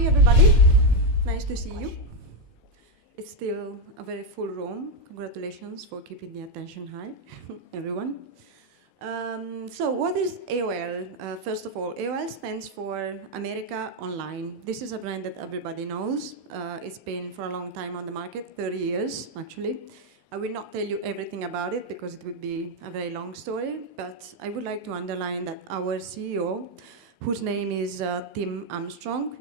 Hi everybody, nice to see you. It's still a very full room. Congratulations for keeping the attention high, everyone. So what is AOL? First of all, AOL stands for America Online. This is a brand that everybody knows. It's been for a long time on the market, 30 years actually. I will not tell you everything about it because it would be a very long story, but I would like to underline that our CEO, whose name is Tim Armstrong,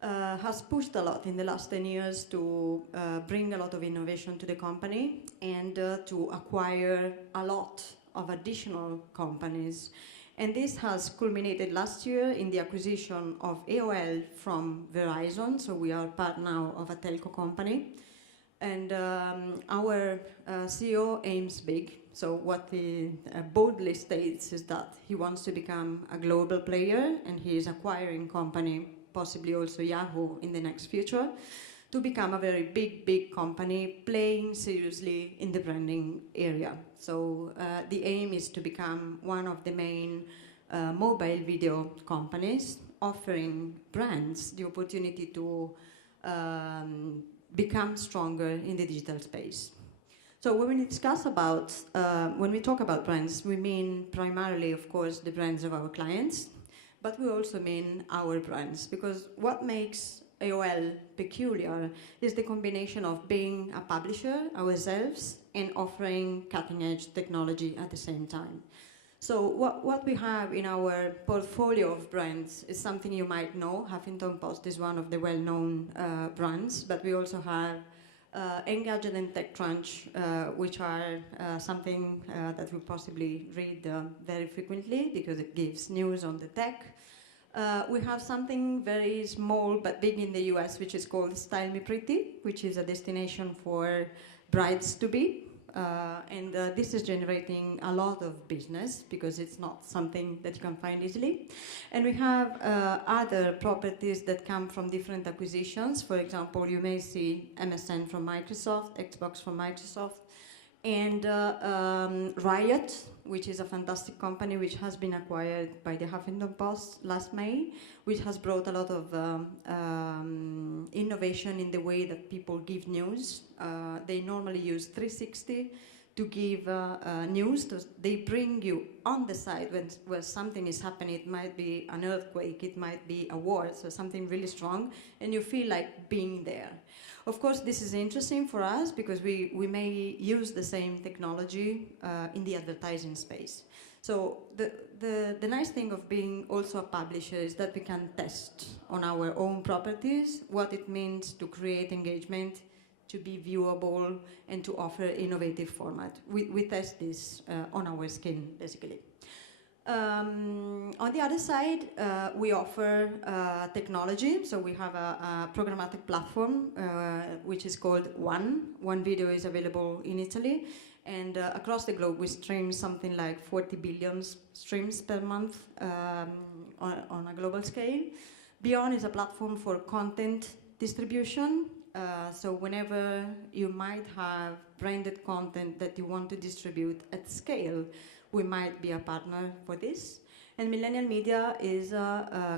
has pushed a lot in the last 10 years to bring a lot of innovation to the company and to acquire a lot of additional companies. And this has culminated last year in the acquisition of AOL from Verizon, so we are part now of a telco company. And our CEO aims big. So what he boldly states is that he wants to become a global player, and he is acquiring company, possibly also Yahoo in the next future, to become a very big company playing seriously in the branding area. So the aim is to become one of the main mobile video companies, offering brands the opportunity to become stronger in the digital space. So when we discuss about, when we talk about brands, we mean primarily, of course, the brands of our clients, but we also mean our brands, because what makes AOL peculiar is the combination of being a publisher ourselves and offering cutting-edge technology at the same time. So what we have in our portfolio of brands is something you might know. Huffington Post is one of the well-known brands, but we also have Engadget and TechCrunch, which are something that we possibly read very frequently because it gives news on the tech. We have something very small but big in the US, which is called Style Me Pretty, which is a destination for brides-to-be. And this is generating a lot of business because it's not something that you can find easily. And we have other properties that come from different acquisitions. For example, you may see MSN from Microsoft, Xbox from Microsoft, and Riot, which is a fantastic company which has been acquired by the Huffington Post last May, which has brought a lot of innovation in the way that people give news. They normally use 360 to give news. They bring you on the side where something is happening. It might be an earthquake, it might be a war, so something really strong, and you feel like being there. Of course, this is interesting for us because we may use the same technology in the advertising space. So the nice thing of being also a publisher is that we can test on our own properties what it means to create engagement, to be viewable, and to offer innovative format. We test this on our skin, basically. On the other side, we offer technology. So we have a programmatic platform which is called One. One Video is available in Italy, and across the globe we stream something like 40 billion streams per month on a global scale. Beyond is a platform for content distribution. So whenever you might have branded content that you want to distribute at scale, we might be a partner for this. And Millennial Media is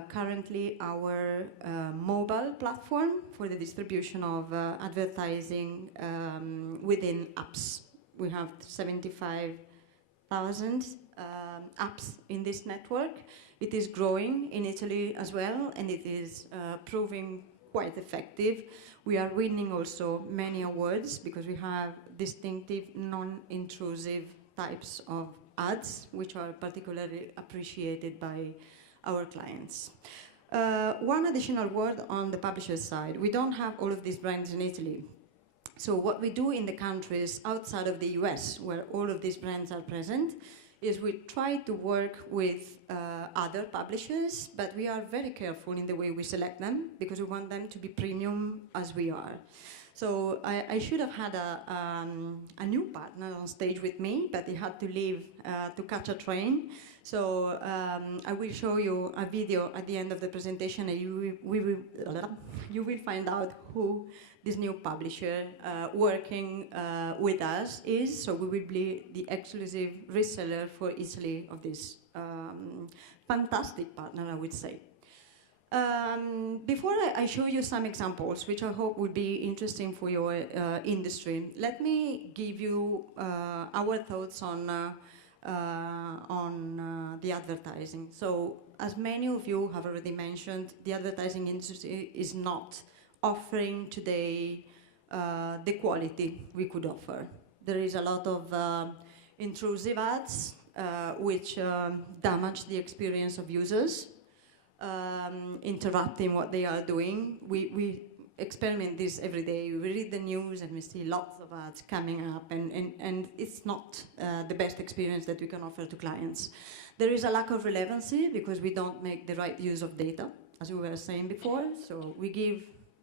currently our mobile platform for the distribution of advertising within apps. We have 75,000 apps in this network. It is growing in Italy as well, and it is proving quite effective. We are winning also many awards because we have distinctive, non-intrusive types of ads, which are particularly appreciated by our clients. One additional word on the publisher side. We don't have all of these brands in Italy. So what we do in the countries outside of the US, where all of these brands are present, is we try to work with other publishers, but we are very careful in the way we select them because we want them to be premium as we are. So I should have had a new partner on stage with me, but he had to leave to catch a train. So I will show you a video at the end of the presentation, and you will find out who this new publisher working with us is. So we will be the exclusive reseller for Italy of this fantastic partner, I would say. Before I show you some examples, which I hope will be interesting for your industry, let me give you our thoughts on the advertising. So, as many of you have already mentioned, the advertising industry is not offering today the quality we could offer. There is a lot of intrusive ads which damage the experience of users, interrupting what they are doing. We experiment this every day. We read the news and we see lots of ads coming up, and it's not the best experience that we can offer to clients. There is a lack of relevancy because we don't make the right use of data, as we were saying before. So we give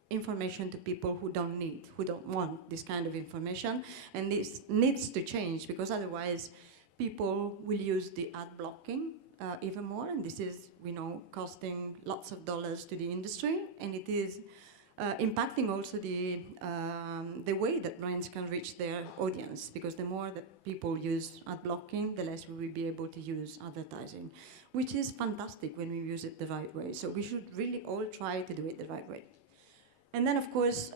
information to people who don't need, who don't want this kind of information, and this needs to change because otherwise people will use the ad blocking even more, and this is, we know, costing lots of dollars to the industry, and it is impacting also the way that brands can reach their audience, because the more that people use ad blocking, the less we will be able to use advertising, which is fantastic when we use it the right way. So we should really all try to do it the right way. And then, of course,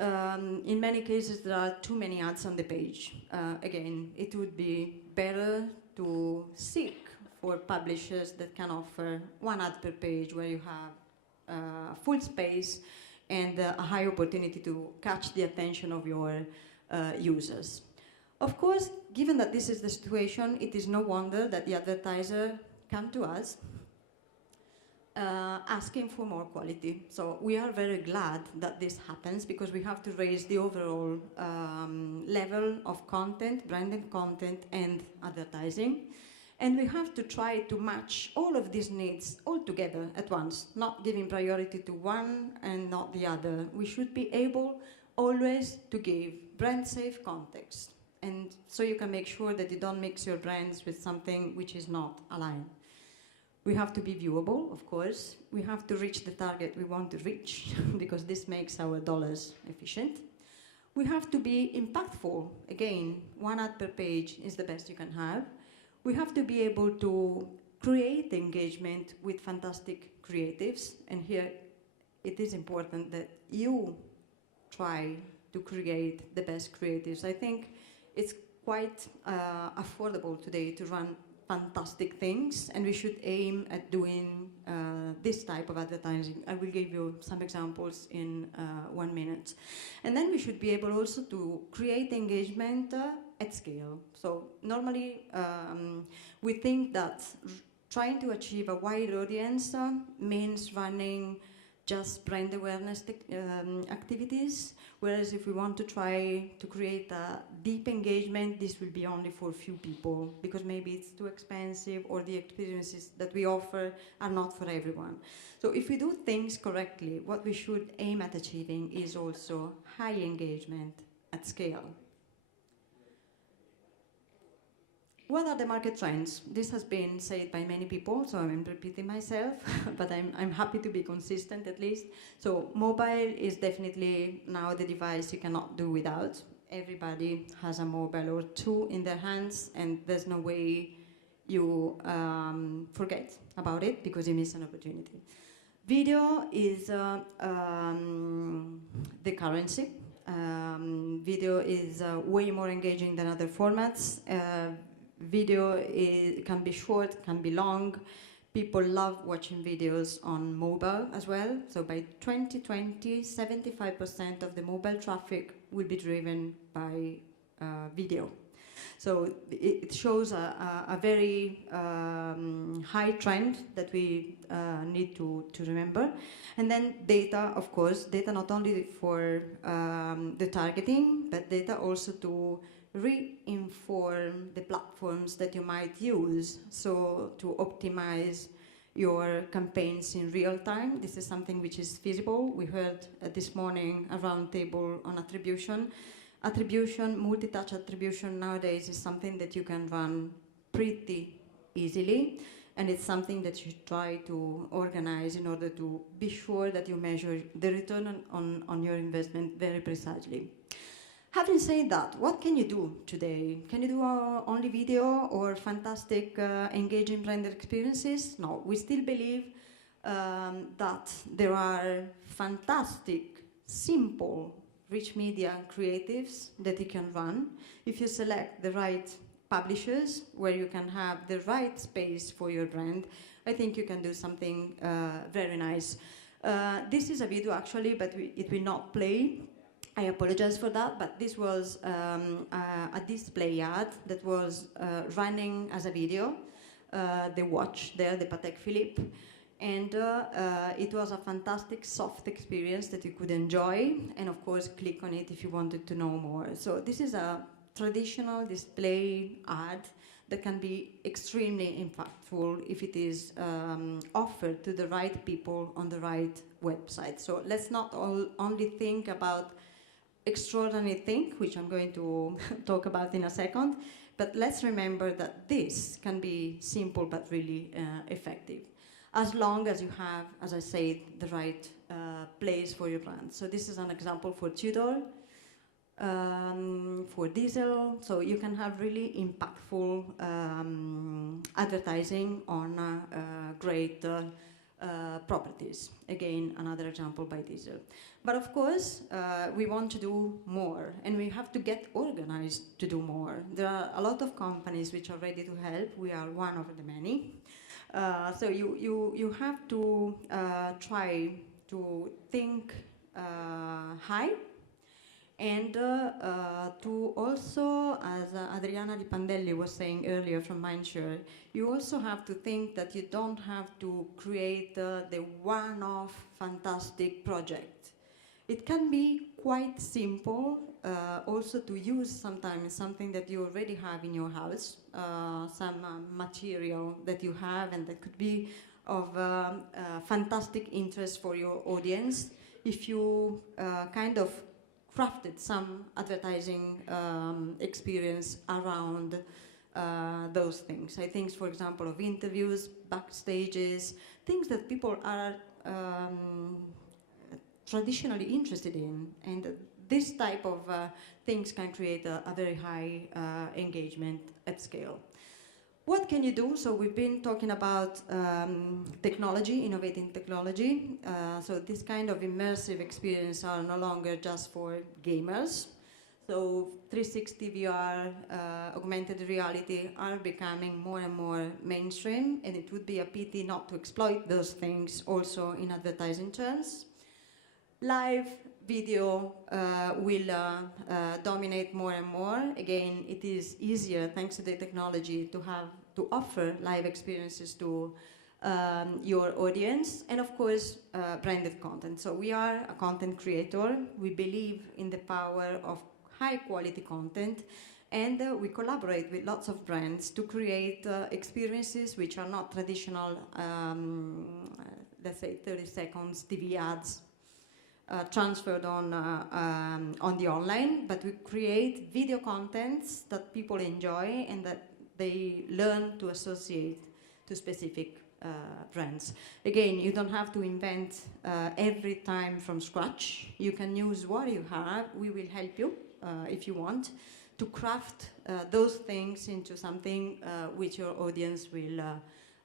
in many cases, there are too many ads on the page. Again, it would be better to seek for publishers that can offer one ad per page where you have full space and a high opportunity to catch the attention of your users. Of course, given that this is the situation, it is no wonder that the advertiser come to us asking for more quality. So we are very glad that this happens because we have to raise the overall level of content, branded content and advertising. And we have to try to match all of these needs all together at once, not giving priority to one and not the other. We should be able always to give brand-safe context. And so you can make sure that you don't mix your brands with something which is not aligned. We have to be viewable, of course. We have to reach the target we want to reach because this makes our dollars efficient. We have to be impactful. Again, one ad per page is the best you can have. We have to be able to create engagement with fantastic creatives. And here it is important that you try to create the best creatives. I think it's quite affordable today to run fantastic things, and we should aim at doing this type of advertising. I will give you some examples in 1 minute. And then we should be able also to create engagement at scale. So normally we think that trying to achieve a wide audience means running just brand awareness activities, whereas if we want to try to create a deep engagement, this will be only for a few people, because maybe it's too expensive or the experiences that we offer are not for everyone. So if we do things correctly, what we should aim at achieving is also high engagement at scale. What are the market trends? This has been said by many people, so I'm repeating myself, but I'm happy to be consistent at least. So mobile is definitely now the device you cannot do without. Everybody has a mobile or two in their hands, and there's no way you forget about it because you miss an opportunity. Video is the currency. Video is way more engaging than other formats. Video can be short, can be long. People love watching videos on mobile as well. So by 2020, 75% of the mobile traffic will be driven by video. So it shows a very high trend that we need to remember. And then data, of course, data not only for the targeting, but data also to re-inform the platforms that you might use, so to optimize your campaigns in real time. This is something which is feasible. We heard this morning a roundtable on attribution. Attribution, multi-touch attribution nowadays is something that you can run pretty easily, and it's something that you try to organize in order to be sure that you measure the return on your investment very precisely. Having said that, what can you do today? Can you do only video or fantastic engaging branded experiences? No, we still believe that there are fantastic, simple, rich media creatives that you can run if you select the right publishers where you can have the right space for your brand. I think you can do something very nice. This is a video actually, but it will not play. I apologize for that, but this was a display ad that was running as a video. The watch there, the Patek Philippe. And it was a fantastic soft experience that you could enjoy, and of course click on it if you wanted to know more. So this is a traditional display ad that can be extremely impactful if it is offered to the right people on the right website. So let's not only think about extraordinary thing, which I'm going to talk about in a second, but let's remember that this can be simple but really effective, as long as you have, as I said, the right place for your brand. So this is an example for Tudor, for Diesel, so you can have really impactful advertising on great properties. Again, another example by Diesel. But of course, we want to do more, and we have to get organized to do more. There are a lot of companies which are ready to help. We are one of the many. So you have to try to think high, and to also, as Adriana Di Pandelli was saying earlier from Mindshare, you also have to think that you don't have to create the one-off fantastic project. It can be quite simple also to use sometimes something that you already have in your house, some material that you have and that could be of fantastic interest for your audience. If you kind of crafted some advertising experience around those things. I think, for example, of interviews, backstages, things that people are traditionally interested in, and this type of things can create a very high engagement at scale. What can you do? So we've been talking about technology, innovating technology. So this kind of immersive experience are no longer just for gamers. So 360 VR, augmented reality are becoming more and more mainstream, and it would be a pity not to exploit those things also in advertising terms. Live video will dominate more and more. Again, it is easier, thanks to the technology, to offer live experiences to your audience, and of course, branded content. So we are a content creator. We believe in the power of high quality content, and we collaborate with lots of brands to create experiences which are not traditional, let's say 30 seconds TV ads transferred on the online, but we create video contents that people enjoy and that they learn to associate to specific brands. Again, you don't have to invent every time from scratch. You can use what you have. We will help you if you want to craft those things into something which your audience will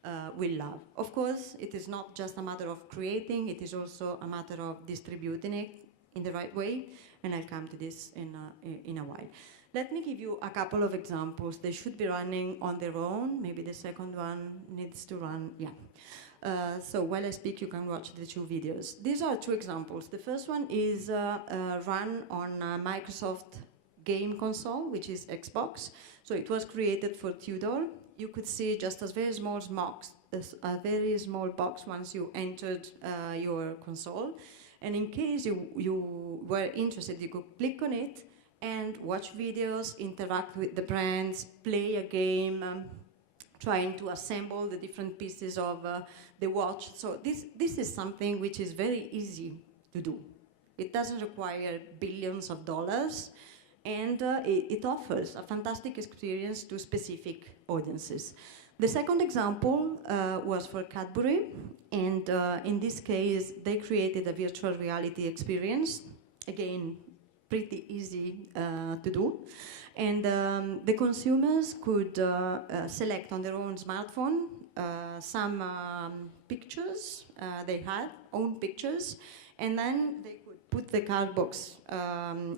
love. Of course, it is not just a matter of creating, it is also a matter of distributing it in the right way, and I'll come to this in a while. Let me give you a couple of examples. They should be running on their own. Maybe the second one needs to run, yeah. So while I speak, you can watch the two videos. These are two examples. The first one is run on Microsoft game console, which is Xbox. So it was created for Tudor. You could see just a very small box once you entered your console. And in case you were interested, you could click on it and watch videos, interact with the brands, play a game, trying to assemble the different pieces of the watch. So this is something which is very easy to do. It doesn't require billions of dollars, and it offers a fantastic experience to specific audiences. The second example was for Cadbury, and in this case, they created a virtual reality experience. Again, pretty easy to do. And the consumers could select on their own smartphone some pictures they had, own pictures, and then they could put the card box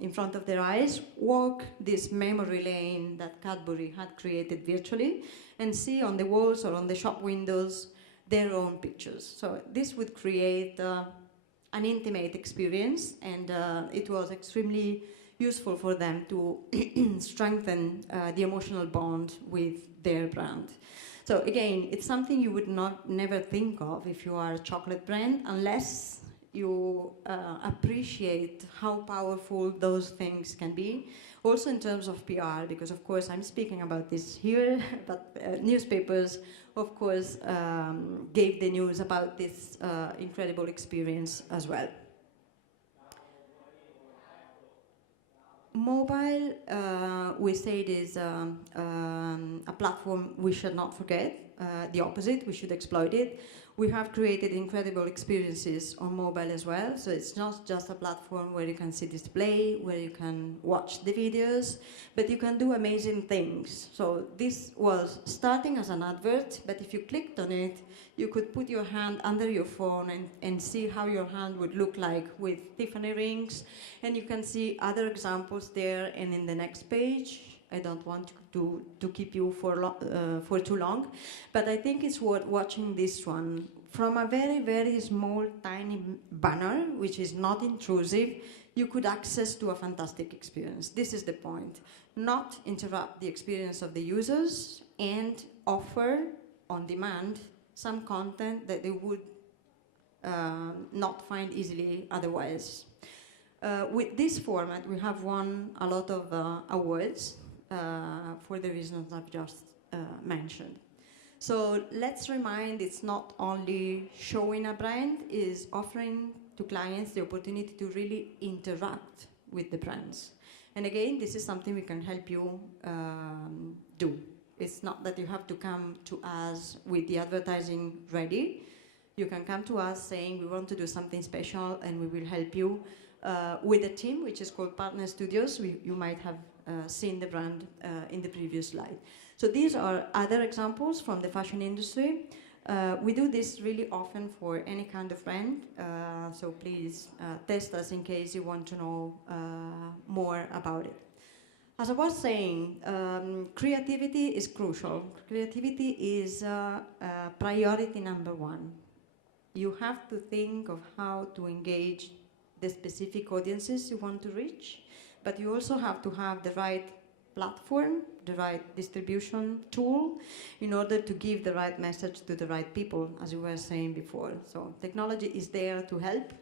in front of their eyes, walk this memory lane that Cadbury had created virtually, and see on the walls or on the shop windows their own pictures. So this would create an intimate experience, and it was extremely useful for them to strengthen the emotional bond with their brand. So again, it's something you would never think of if you are a chocolate brand, unless you appreciate how powerful those things can be. Also in terms of PR, because of course I'm speaking about this here, but newspapers, of course, gave the news about this incredible experience as well. Mobile, we say it is a platform we should not forget. The opposite, we should exploit it. We have created incredible experiences on mobile as well, so it's not just a platform where you can see display, where you can watch the videos, but you can do amazing things. So this was starting as an advert, but if you clicked on it, you could put your hand under your phone and see how your hand would look like with Tiffany rings, and you can see other examples there and in the next page. I don't want to keep you for too long, but I think it's worth watching this one. From a very, very small, tiny banner, which is not intrusive, you could access to a fantastic experience. This is the point. Not interrupt the experience of the users and offer, on demand, some content that they would not find easily otherwise. With this format, we have won a lot of awards for the reasons I've just mentioned. So let's remind, it's not only showing a brand, is offering to clients the opportunity to really interact with the brands. And again, this is something we can help you do. It's not that you have to come to us with the advertising ready. You can come to us saying we want to do something special, and we will help you with a team which is called Partner Studios. You might have seen the brand in the previous slide. So these are other examples from the fashion industry. We do this really often for any kind of brand, so please test us in case you want to know more about it. As I was saying, creativity is crucial. Creativity is priority number one. You have to think of how to engage the specific audiences you want to reach, but you also have to have the right platform, the right distribution tool, in order to give the right message to the right people, as you were saying before. So technology is there to help,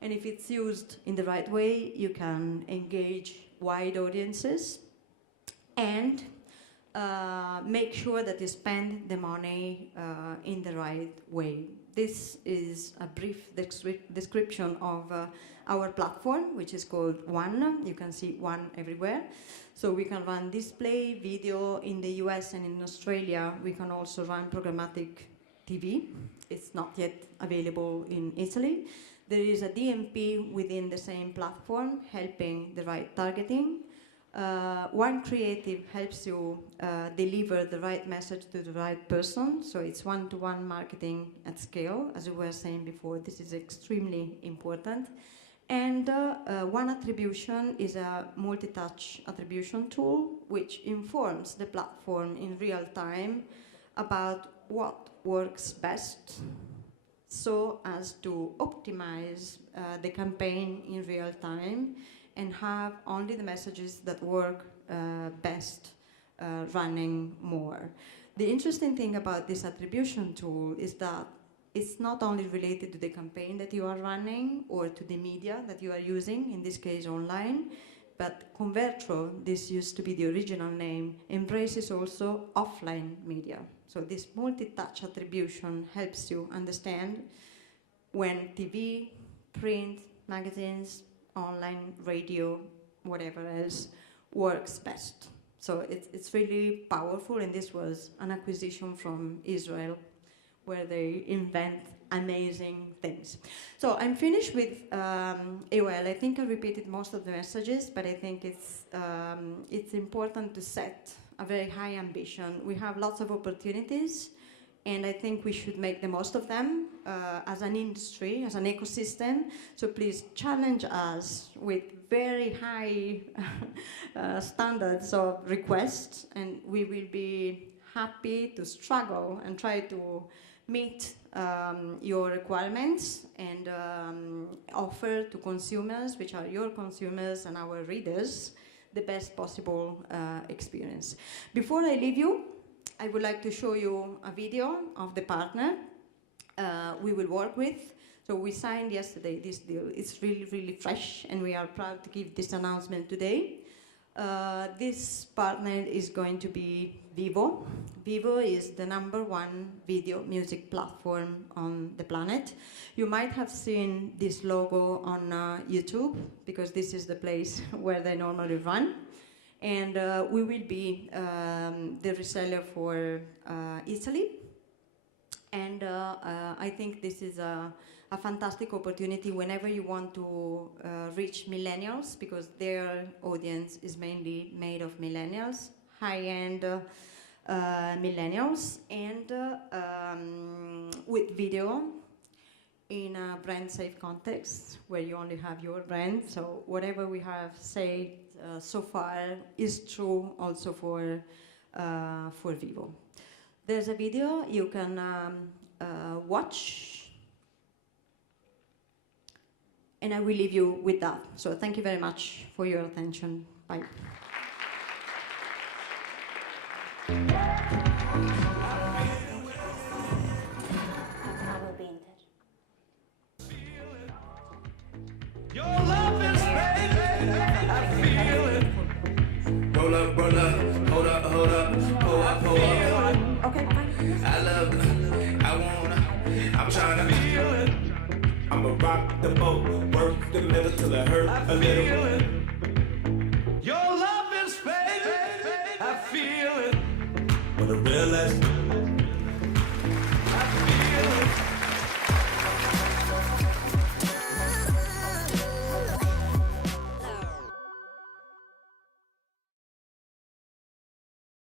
and if it's used in the right way, you can engage wide audiences and make sure that you spend the money in the right way. This is a brief description of our platform, which is called One. You can see One everywhere. So we can run display, video in the US and in Australia. We can also run programmatic TV. It's not yet available in Italy. There is a DMP within the same platform, helping the right targeting. One Creative helps you deliver the right message to the right person, so it's one-to-one marketing at scale, as we were saying before. This is extremely important. And One Attribution is a multi-touch attribution tool which informs the platform in real time about what works best, so as to optimize the campaign in real time and have only the messages that work best running more. The interesting thing about this attribution tool is that it's not only related to the campaign that you are running or to the media that you are using, in this case online, but Convertro, this used to be the original name, embraces also offline media. So this multi-touch attribution helps you understand when TV, print, magazines, online, radio, whatever else, works best. So it's really powerful, and this was an acquisition from Israel where they invent amazing things. So I'm finished with AOL. I think I repeated most of the messages, but I think it's important to set a very high ambition. We have lots of opportunities, and I think we should make the most of them as an industry, as an ecosystem. So please challenge us with very high standards of requests, and we will be happy to struggle and try to meet your requirements and offer to consumers, which are your consumers and our readers, the best possible experience. Before I leave you, I would like to show you a video of the partner we will work with. So we signed yesterday this deal. It's really, really fresh, and we are proud to give this announcement today. This partner is going to be Vivo. Vivo is the #1 video music platform on the planet. You might have seen this logo on YouTube, because this is the place where they normally run. And we will be the reseller for Italy. And I think this is a fantastic opportunity whenever you want to reach millennials, because their audience is mainly made of millennials, high-end millennials, and with video in a brand-safe context where you only have your brand. So whatever we have said so far is true also for Vivo. There's a video you can watch, and I will leave you with that. So thank you very much for your attention. Bye. Roll up, hold up, hold up, pull up, pull up. Okay, fine. I love it, I wanna, I'm trying to feel it. I'ma rock the boat, work the middle till it hurt a little. Your love is fake, I feel it. But the real